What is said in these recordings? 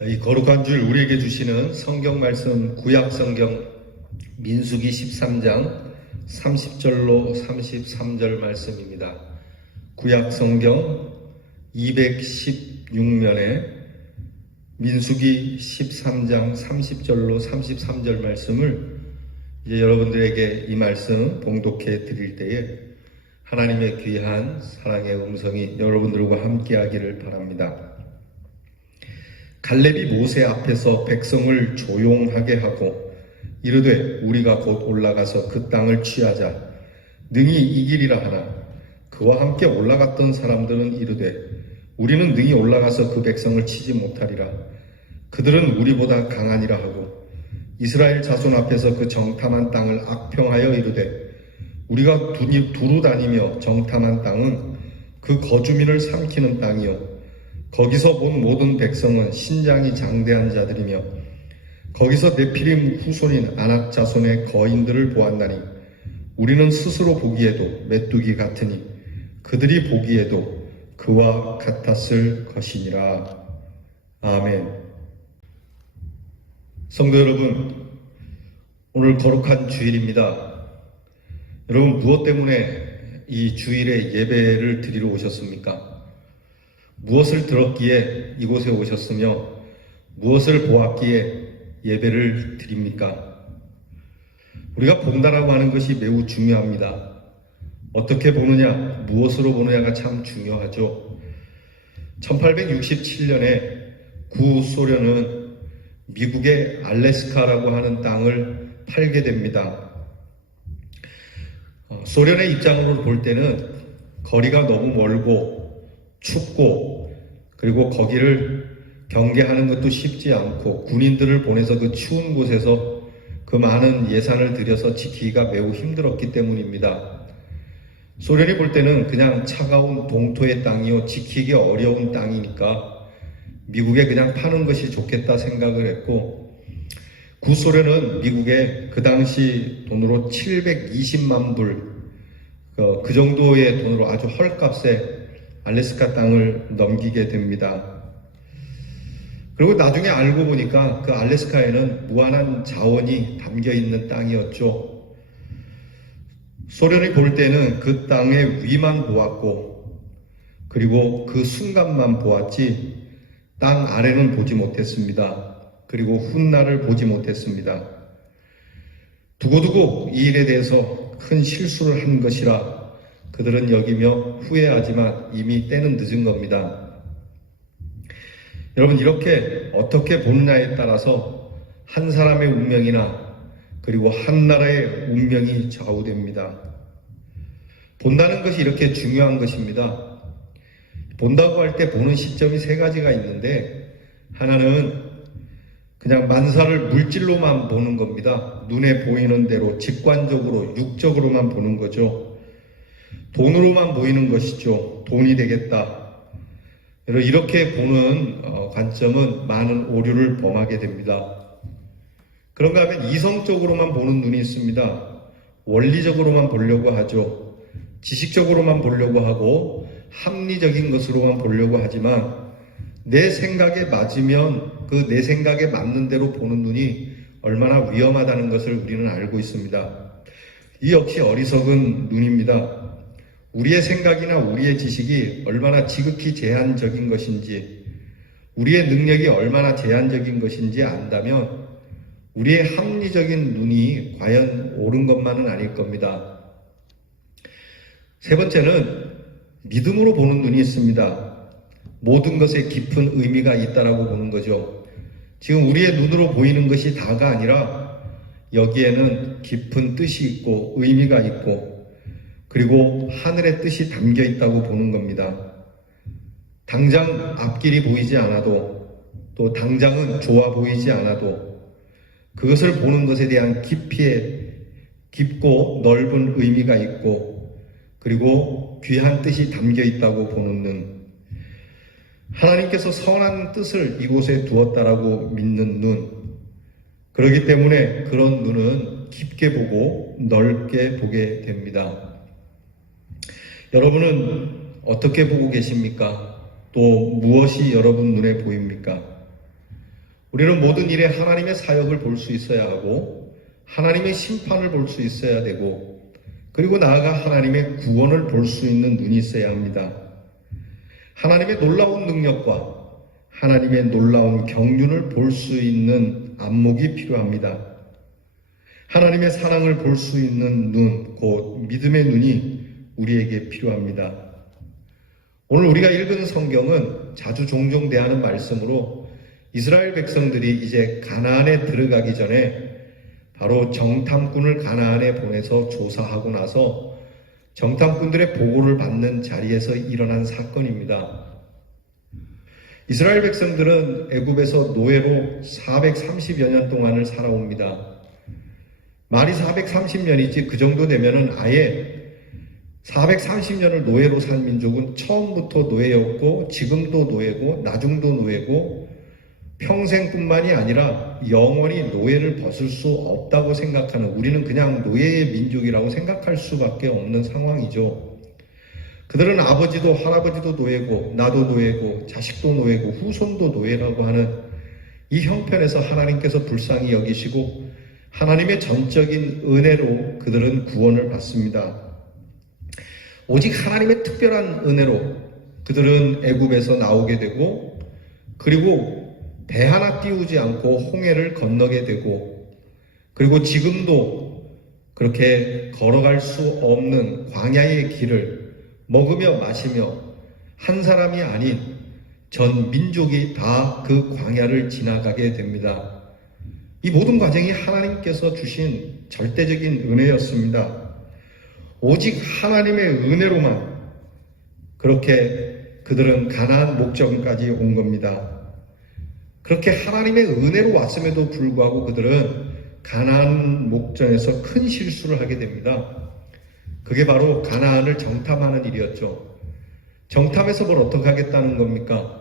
이 거룩한 주일 우리에게 주시는 성경 말씀 구약 성경 민수기 13장 30절로 33절 말씀입니다. 구약 성경 216면에 민수기 13장 30절로 33절 말씀을 이제 여러분들에게 이 말씀 봉독해 드릴 때에 하나님의 귀한 사랑의 음성이 여러분들과 함께하기를 바랍니다. 갈렙이 모세 앞에서 백성을 조용하게 하고 이르되 우리가 곧 올라가서 그 땅을 취하자 능히 이기리라 하나 그와 함께 올라갔던 사람들은 이르되 우리는 능히 올라가서 그 백성을 치지 못하리라. 그들은 우리보다 강하니라 하고 이스라엘 자손 앞에서 그 정탐한 땅을 악평하여 이르되 우리가 두루 다니며 정탐한 땅은 그 거주민을 삼키는 땅이요 거기서 본 모든 백성은 신장이 장대한 자들이며 거기서 네피림 후손인 아낙 자손의 거인들을 보았나니 우리는 스스로 보기에도 메뚜기 같으니 그들이 보기에도 그와 같았을 것이니라. 아멘. 성도 여러분, 오늘 거룩한 주일입니다. 여러분, 무엇 때문에 이 주일에 예배를 드리러 오셨습니까? 무엇을 들었기에 이곳에 오셨으며 무엇을 보았기에 예배를 드립니까? 우리가 본다라고 하는 것이 매우 중요합니다. 어떻게 보느냐, 무엇으로 보느냐가 참 중요하죠. 1867년에 구소련은 미국의 알래스카라고 하는 땅을 팔게 됩니다. 소련의 입장으로 볼 때는 거리가 너무 멀고 춥고 그리고 거기를 경계하는 것도 쉽지 않고 군인들을 보내서 그 추운 곳에서 그 많은 예산을 들여서 지키기가 매우 힘들었기 때문입니다. 소련이 볼 때는 그냥 차가운 동토의 땅이요 지키기 어려운 땅이니까 미국에 그냥 파는 것이 좋겠다 생각을 했고 구소련은 미국에 그 당시 돈으로 720만 불 그 정도의 돈으로 아주 헐값에 알래스카 땅을 넘기게 됩니다. 그리고 나중에 알고 보니까 그 알래스카에는 무한한 자원이 담겨 있는 땅이었죠. 소련이 볼 때는 그 땅의 위만 보았고 그리고 그 순간만 보았지 땅 아래는 보지 못했습니다. 그리고 훗날을 보지 못했습니다. 두고두고 이 일에 대해서 큰 실수를 한 것이라 그들은 여기며 후회하지만 이미 때는 늦은 겁니다. 여러분, 이렇게 어떻게 보느냐에 따라서 한 사람의 운명이나 그리고 한 나라의 운명이 좌우됩니다. 본다는 것이 이렇게 중요한 것입니다. 본다고 할 때 보는 시점이 세 가지가 있는데 하나는 그냥 만사를 물질로만 보는 겁니다. 눈에 보이는 대로 직관적으로 육적으로만 보는 거죠. 돈으로만 보이는 것이죠. 돈이 되겠다. 이렇게 보는 관점은 많은 오류를 범하게 됩니다. 그런가 하면 이성적으로만 보는 눈이 있습니다. 원리적으로만 보려고 하죠. 지식적으로만 보려고 하고 합리적인 것으로만 보려고 하지만 내 생각에 맞으면 그 내 생각에 맞는 대로 보는 눈이 얼마나 위험하다는 것을 우리는 알고 있습니다. 이 역시 어리석은 눈입니다. 우리의 생각이나 우리의 지식이 얼마나 지극히 제한적인 것인지 우리의 능력이 얼마나 제한적인 것인지 안다면 우리의 합리적인 눈이 과연 옳은 것만은 아닐 겁니다. 세 번째는 믿음으로 보는 눈이 있습니다. 모든 것에 깊은 의미가 있다라고 보는 거죠. 지금 우리의 눈으로 보이는 것이 다가 아니라 여기에는 깊은 뜻이 있고 의미가 있고 그리고 하늘의 뜻이 담겨 있다고 보는 겁니다. 당장 앞길이 보이지 않아도 또 당장은 좋아 보이지 않아도 그것을 보는 것에 대한 깊고 넓은 의미가 있고 그리고 귀한 뜻이 담겨 있다고 보는 눈. 하나님께서 선한 뜻을 이곳에 두었다라고 믿는 눈. 그렇기 때문에 그런 눈은 깊게 보고 넓게 보게 됩니다. 여러분은 어떻게 보고 계십니까? 또 무엇이 여러분 눈에 보입니까? 우리는 모든 일에 하나님의 사역을 볼 수 있어야 하고 하나님의 심판을 볼 수 있어야 되고 그리고 나아가 하나님의 구원을 볼 수 있는 눈이 있어야 합니다. 하나님의 놀라운 능력과 하나님의 놀라운 경륜을 볼 수 있는 안목이 필요합니다. 하나님의 사랑을 볼 수 있는 눈, 곧 믿음의 눈이 우리에게 필요합니다. 오늘 우리가 읽은 성경은 자주 종종 대하는 말씀으로 이스라엘 백성들이 이제 가나안에 들어가기 전에 바로 정탐꾼을 가나안에 보내서 조사하고 나서 정탐꾼들의 보고를 받는 자리에서 일어난 사건입니다. 이스라엘 백성들은 애굽에서 노예로 430여 년 동안을 살아옵니다. 말이 430년이지 그 정도 되면은 아예 430년을 노예로 산 민족은 처음부터 노예였고 지금도 노예고 나중도 노예고 평생뿐만이 아니라 영원히 노예를 벗을 수 없다고 생각하는, 우리는 그냥 노예의 민족이라고 생각할 수밖에 없는 상황이죠. 그들은 아버지도 할아버지도 노예고 나도 노예고 자식도 노예고 후손도 노예라고 하는 이 형편에서 하나님께서 불쌍히 여기시고 하나님의 전적인 은혜로 그들은 구원을 받습니다. 오직 하나님의 특별한 은혜로 그들은 애굽에서 나오게 되고 그리고 배 하나 띄우지 않고 홍해를 건너게 되고 그리고 지금도 그렇게 걸어갈 수 없는 광야의 길을 먹으며 마시며 한 사람이 아닌 전 민족이 다 그 광야를 지나가게 됩니다. 이 모든 과정이 하나님께서 주신 절대적인 은혜였습니다. 오직 하나님의 은혜로만 그렇게 그들은 가나안 목적까지 온 겁니다. 그렇게 하나님의 은혜로 왔음에도 불구하고 그들은 가나안 목전에서 큰 실수를 하게 됩니다. 그게 바로 가나안을 정탐하는 일이었죠. 정탐에서 뭘 어떻게 하겠다는 겁니까?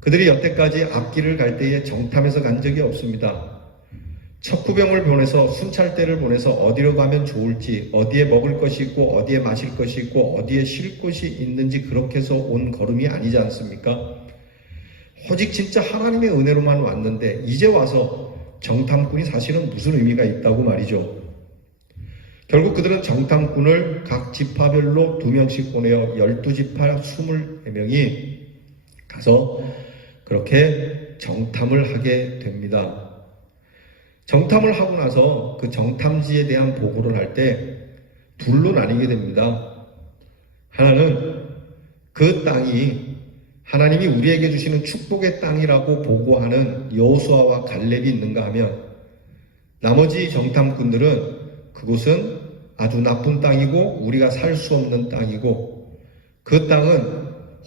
그들이 여태까지 앞길을 갈 때에 정탐에서 간 적이 없습니다. 척후병을 보내서 순찰대를 보내서 어디로 가면 좋을지, 어디에 먹을 것이 있고 어디에 마실 것이 있고 어디에 쉴 곳이 있는지 그렇게 해서 온 걸음이 아니지 않습니까? 오직 진짜 하나님의 은혜로만 왔는데 이제 와서 정탐꾼이 사실은 무슨 의미가 있다고 말이죠. 결국 그들은 정탐꾼을 각 지파별로 2명씩 보내어 12지파 24명이 가서 그렇게 정탐을 하게 됩니다. 정탐을 하고 나서 그 정탐지에 대한 보고를 할 때 둘로 나뉘게 됩니다. 하나는 그 땅이 하나님이 우리에게 주시는 축복의 땅이라고 보고하는 여호수아와 갈렙이 있는가 하면 나머지 정탐꾼들은 그곳은 아주 나쁜 땅이고 우리가 살 수 없는 땅이고 그 땅은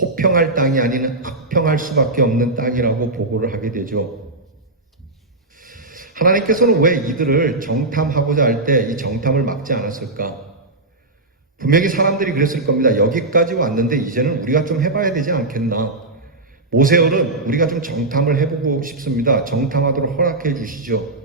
호평할 땅이 아닌 악평할 수밖에 없는 땅이라고 보고를 하게 되죠. 하나님께서는 왜 이들을 정탐하고자 할 때 이 정탐을 막지 않았을까? 분명히 사람들이 그랬을 겁니다. 여기까지 왔는데 이제는 우리가 좀 해봐야 되지 않겠나? 모세어른 우리가 좀 정탐을 해보고 싶습니다. 정탐하도록 허락해 주시죠.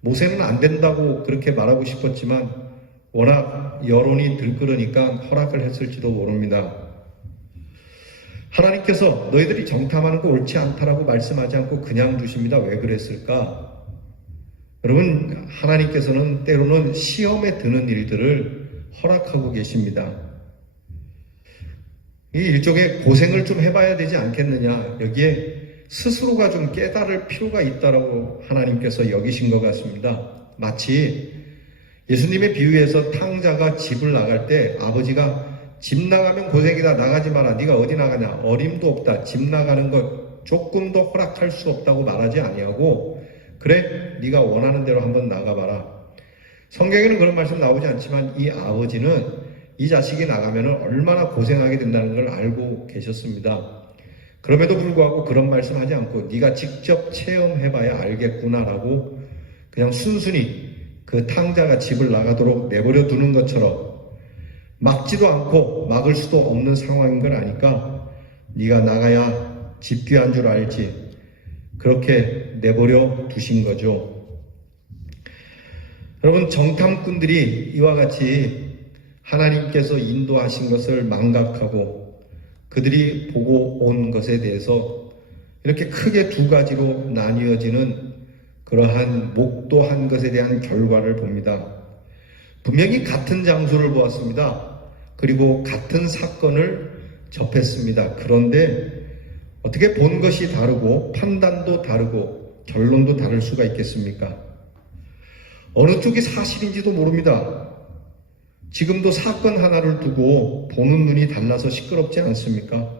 모세는 안 된다고 그렇게 말하고 싶었지만 워낙 여론이 들끓으니까 허락을 했을지도 모릅니다. 하나님께서 너희들이 정탐하는 거 옳지 않다라고 말씀하지 않고 그냥 두십니다. 왜 그랬을까? 여러분, 하나님께서는 때로는 시험에 드는 일들을 허락하고 계십니다. 이 일종의 고생을 좀 해봐야 되지 않겠느냐, 여기에 스스로가 좀 깨달을 필요가 있다라고 하나님께서 여기신 것 같습니다. 마치 예수님의 비유에서 탕자가 집을 나갈 때 아버지가 집 나가면 고생이다, 나가지 마라, 네가 어디 나가냐, 어림도 없다, 집 나가는 것 조금 더 허락할 수 없다고 말하지 아니하고 그래, 네가 원하는 대로 한번 나가봐라. 성경에는 그런 말씀 나오지 않지만 이 아버지는 이 자식이 나가면 얼마나 고생하게 된다는 걸 알고 계셨습니다. 그럼에도 불구하고 그런 말씀하지 않고 네가 직접 체험해봐야 알겠구나라고 그냥 순순히 그 탕자가 집을 나가도록 내버려 두는 것처럼 막지도 않고 막을 수도 없는 상황인 걸 아니까 네가 나가야 집 귀한 줄 알지, 그렇게 내버려 두신 거죠. 여러분, 정탐꾼들이 이와 같이 하나님께서 인도하신 것을 망각하고 그들이 보고 온 것에 대해서 이렇게 크게 두 가지로 나뉘어지는 그러한 목도한 것에 대한 결과를 봅니다. 분명히 같은 장소를 보았습니다. 그리고 같은 사건을 접했습니다. 그런데 어떻게 본 것이 다르고 판단도 다르고 결론도 다를 수가 있겠습니까? 어느 쪽이 사실인지도 모릅니다. 지금도 사건 하나를 두고 보는 눈이 달라서 시끄럽지 않습니까?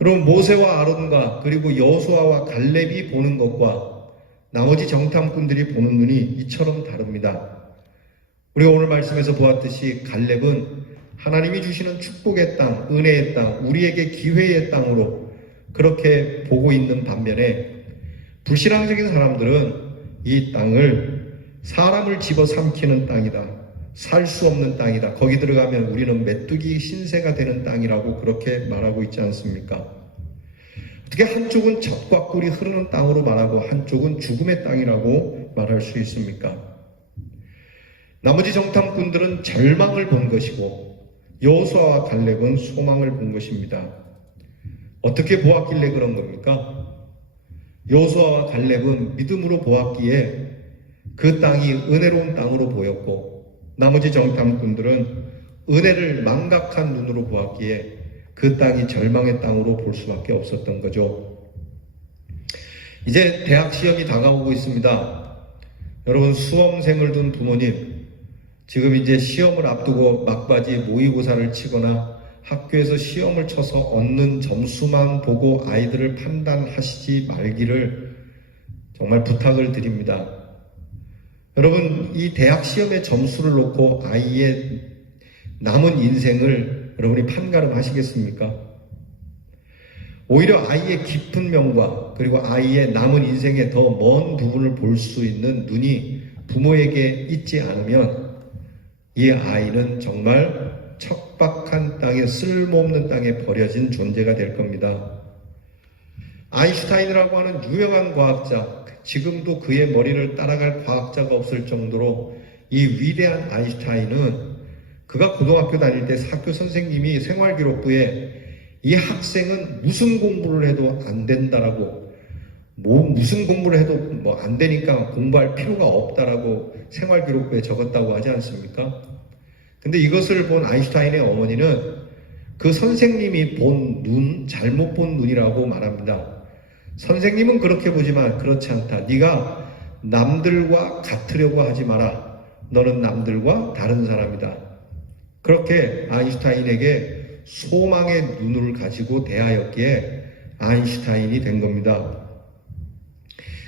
여러분, 모세와 아론과 그리고 여호수아와 갈렙이 보는 것과 나머지 정탐꾼들이 보는 눈이 이처럼 다릅니다. 우리가 오늘 말씀에서 보았듯이 갈렙은 하나님이 주시는 축복의 땅, 은혜의 땅, 우리에게 기회의 땅으로 그렇게 보고 있는 반면에 불신앙적인 사람들은 이 땅을 사람을 집어삼키는 땅이다, 살 수 없는 땅이다, 거기 들어가면 우리는 메뚜기 신세가 되는 땅이라고 그렇게 말하고 있지 않습니까? 어떻게 한쪽은 젖과 꿀이 흐르는 땅으로 말하고 한쪽은 죽음의 땅이라고 말할 수 있습니까? 나머지 정탐꾼들은 절망을 본 것이고 여호수아와 갈렙은 소망을 본 것입니다. 어떻게 보았길래 그런 겁니까? 여호수아와 갈렙은 믿음으로 보았기에 그 땅이 은혜로운 땅으로 보였고, 나머지 정탐꾼들은 은혜를 망각한 눈으로 보았기에 그 땅이 절망의 땅으로 볼 수밖에 없었던 거죠. 이제 대학 시험이 다가오고 있습니다. 여러분, 수험생을 둔 부모님, 지금 이제 시험을 앞두고 막바지 모의고사를 치거나 학교에서 시험을 쳐서 얻는 점수만 보고 아이들을 판단하시지 말기를 정말 부탁을 드립니다. 여러분, 이 대학 시험의 점수를 놓고 아이의 남은 인생을 여러분이 판가름하시겠습니까? 오히려 아이의 깊은 명과 그리고 아이의 남은 인생의 더 먼 부분을 볼 수 있는 눈이 부모에게 있지 않으면 이 아이는 정말 척박한 땅에, 쓸모없는 땅에 버려진 존재가 될 겁니다. 아인슈타인이라고 하는 유명한 과학자, 지금도 그의 머리를 따라갈 과학자가 없을 정도로 이 위대한 아인슈타인은 그가 고등학교 다닐 때 학교 선생님이 생활기록부에 이 학생은 무슨 공부를 해도 안 된다라고, 무슨 공부를 해도 안 되니까 공부할 필요가 없다라고 생활기록부에 적었다고 하지 않습니까? 근데 이것을 본 아인슈타인의 어머니는 그 선생님이 본 눈, 잘못 본 눈이라고 말합니다. 선생님은 그렇게 보지만 그렇지 않다. 네가 남들과 같으려고 하지 마라. 너는 남들과 다른 사람이다. 그렇게 아인슈타인에게 소망의 눈을 가지고 대하였기에 아인슈타인이 된 겁니다.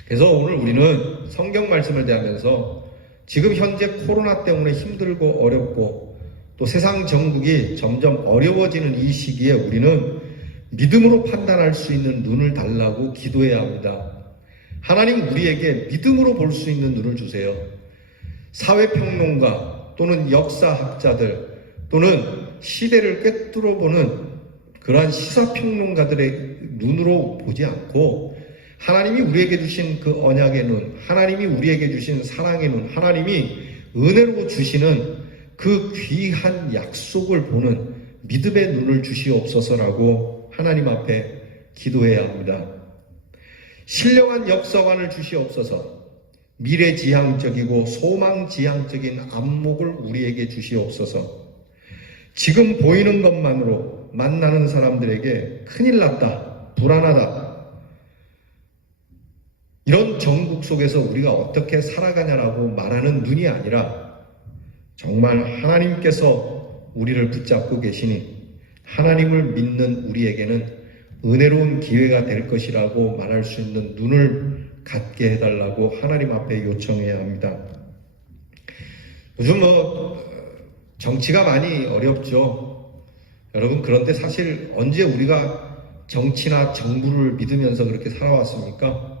그래서 오늘 우리는 성경 말씀을 대하면서 지금 현재 코로나 때문에 힘들고 어렵고 또 세상 정국이 점점 어려워지는 이 시기에 우리는 믿음으로 판단할 수 있는 눈을 달라고 기도해야 합니다. 하나님, 우리에게 믿음으로 볼 수 있는 눈을 주세요. 사회평론가 또는 역사학자들 또는 시대를 꿰뚫어보는 그러한 시사평론가들의 눈으로 보지 않고 하나님이 우리에게 주신 그 언약의 눈, 하나님이 우리에게 주신 사랑의 눈, 하나님이 은혜로 주시는 그 귀한 약속을 보는 믿음의 눈을 주시옵소서라고 하나님 앞에 기도해야 합니다. 신령한 역사관을 주시옵소서. 미래지향적이고 소망지향적인 안목을 우리에게 주시옵소서. 지금 보이는 것만으로 만나는 사람들에게 큰일 났다, 불안하다, 이런 정국 속에서 우리가 어떻게 살아가냐라고 말하는 눈이 아니라 정말 하나님께서 우리를 붙잡고 계시니 하나님을 믿는 우리에게는 은혜로운 기회가 될 것이라고 말할 수 있는 눈을 갖게 해달라고 하나님 앞에 요청해야 합니다. 요즘 정치가 많이 어렵죠. 여러분, 그런데 사실 언제 우리가 정치나 정부를 믿으면서 그렇게 살아왔습니까?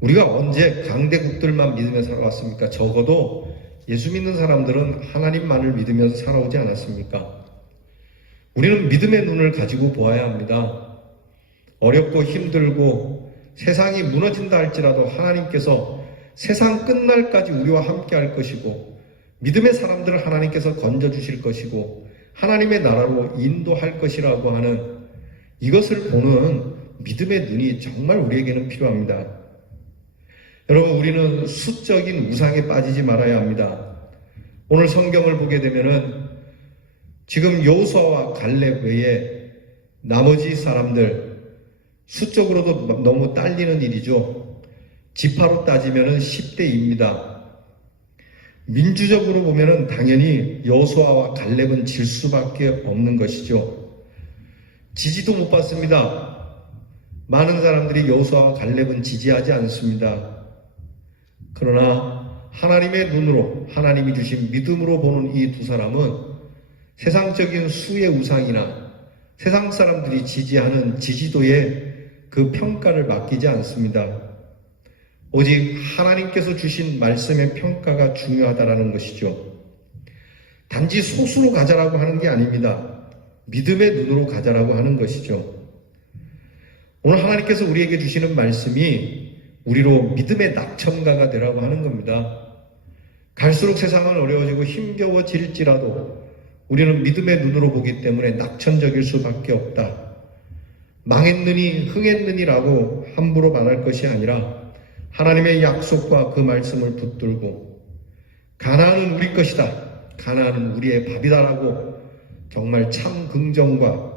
우리가 언제 강대국들만 믿으며 살아왔습니까? 적어도 예수 믿는 사람들은 하나님만을 믿으면서 살아오지 않았습니까? 우리는 믿음의 눈을 가지고 보아야 합니다. 어렵고 힘들고 세상이 무너진다 할지라도 하나님께서 세상 끝날까지 우리와 함께 할 것이고 믿음의 사람들을 하나님께서 건져주실 것이고 하나님의 나라로 인도할 것이라고 하는 이것을 보는 믿음의 눈이 정말 우리에게는 필요합니다. 여러분, 우리는 수적인 우상에 빠지지 말아야 합니다. 오늘 성경을 보게 되면은 지금 여호수아와 갈렙 외에 나머지 사람들, 수적으로도 너무 딸리는 일이죠. 지파로 따지면은 10대2입니다. 민주적으로 보면은 당연히 여호수아와 갈렙은 질 수밖에 없는 것이죠. 지지도 못 받습니다. 많은 사람들이 여호수아와 갈렙은 지지하지 않습니다. 그러나 하나님의 눈으로, 하나님이 주신 믿음으로 보는 이 두 사람은 세상적인 수의 우상이나 세상 사람들이 지지하는 지지도에 그 평가를 맡기지 않습니다. 오직 하나님께서 주신 말씀의 평가가 중요하다라는 것이죠. 단지 소수로 가자라고 하는 게 아닙니다. 믿음의 눈으로 가자라고 하는 것이죠. 오늘 하나님께서 우리에게 주시는 말씀이 우리로 믿음의 낙천가가 되라고 하는 겁니다. 갈수록 세상은 어려워지고 힘겨워질지라도 우리는 믿음의 눈으로 보기 때문에 낙천적일 수밖에 없다. 망했느니 흥했느니라고 함부로 말할 것이 아니라 하나님의 약속과 그 말씀을 붙들고 가나안은 우리 것이다. 가나안은 우리의 밥이다라고 정말 참 긍정과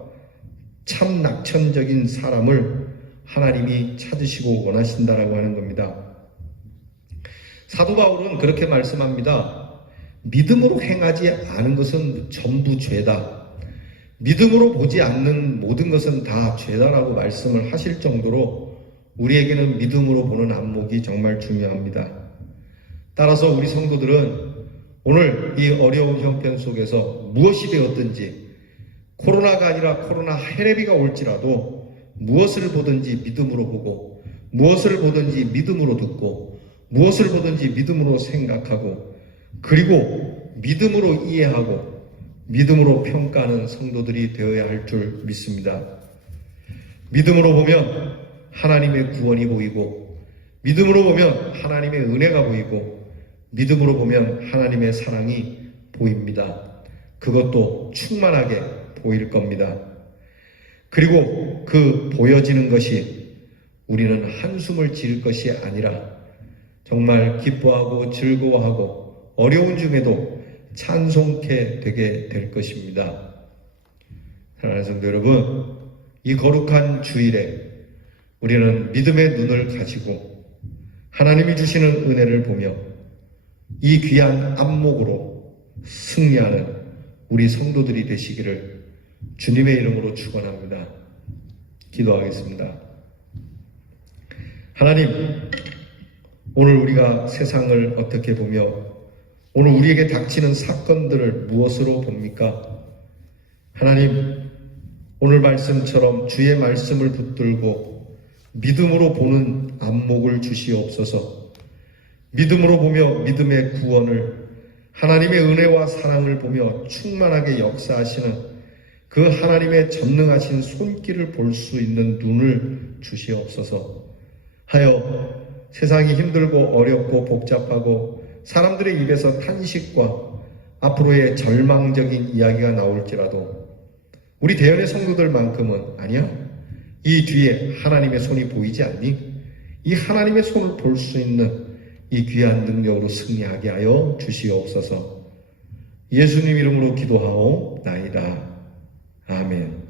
참 낙천적인 사람을 하나님이 찾으시고 원하신다라고 하는 겁니다. 사도 바울은 그렇게 말씀합니다. 믿음으로 행하지 않은 것은 전부 죄다. 믿음으로 보지 않는 모든 것은 다 죄다라고 말씀을 하실 정도로 우리에게는 믿음으로 보는 안목이 정말 중요합니다. 따라서 우리 성도들은 오늘 이 어려운 형편 속에서 무엇이 되었든지 코로나가 아니라 코로나 헤레비가 올지라도 무엇을 보든지 믿음으로 보고 무엇을 보든지 믿음으로 듣고 무엇을 보든지 믿음으로 생각하고 그리고 믿음으로 이해하고 믿음으로 평가하는 성도들이 되어야 할 줄 믿습니다. 믿음으로 보면 하나님의 구원이 보이고 믿음으로 보면 하나님의 은혜가 보이고 믿음으로 보면 하나님의 사랑이 보입니다. 그것도 충만하게 보일 겁니다. 그리고 그 보여지는 것이 우리는 한숨을 지을 것이 아니라 정말 기뻐하고 즐거워하고 어려운 중에도 찬송케 되게 될 것입니다. 사랑하는 성도 여러분, 이 거룩한 주일에 우리는 믿음의 눈을 가지고 하나님이 주시는 은혜를 보며 이 귀한 안목으로 승리하는 우리 성도들이 되시기를 주님의 이름으로 축원합니다. 기도하겠습니다. 하나님, 오늘 우리가 세상을 어떻게 보며 오늘 우리에게 닥치는 사건들을 무엇으로 봅니까? 하나님, 오늘 말씀처럼 주의 말씀을 붙들고 믿음으로 보는 안목을 주시옵소서. 믿음으로 보며 믿음의 구원을, 하나님의 은혜와 사랑을 보며 충만하게 역사하시는 그 하나님의 전능하신 손길을 볼 수 있는 눈을 주시옵소서. 하여 세상이 힘들고 어렵고 복잡하고 사람들의 입에서 탄식과 앞으로의 절망적인 이야기가 나올지라도 우리 대연의 성도들만큼은 아니야, 이 뒤에 하나님의 손이 보이지 않니? 이 하나님의 손을 볼 수 있는 이 귀한 능력으로 승리하게 하여 주시옵소서. 예수님 이름으로 기도하옵나이다. 아멘.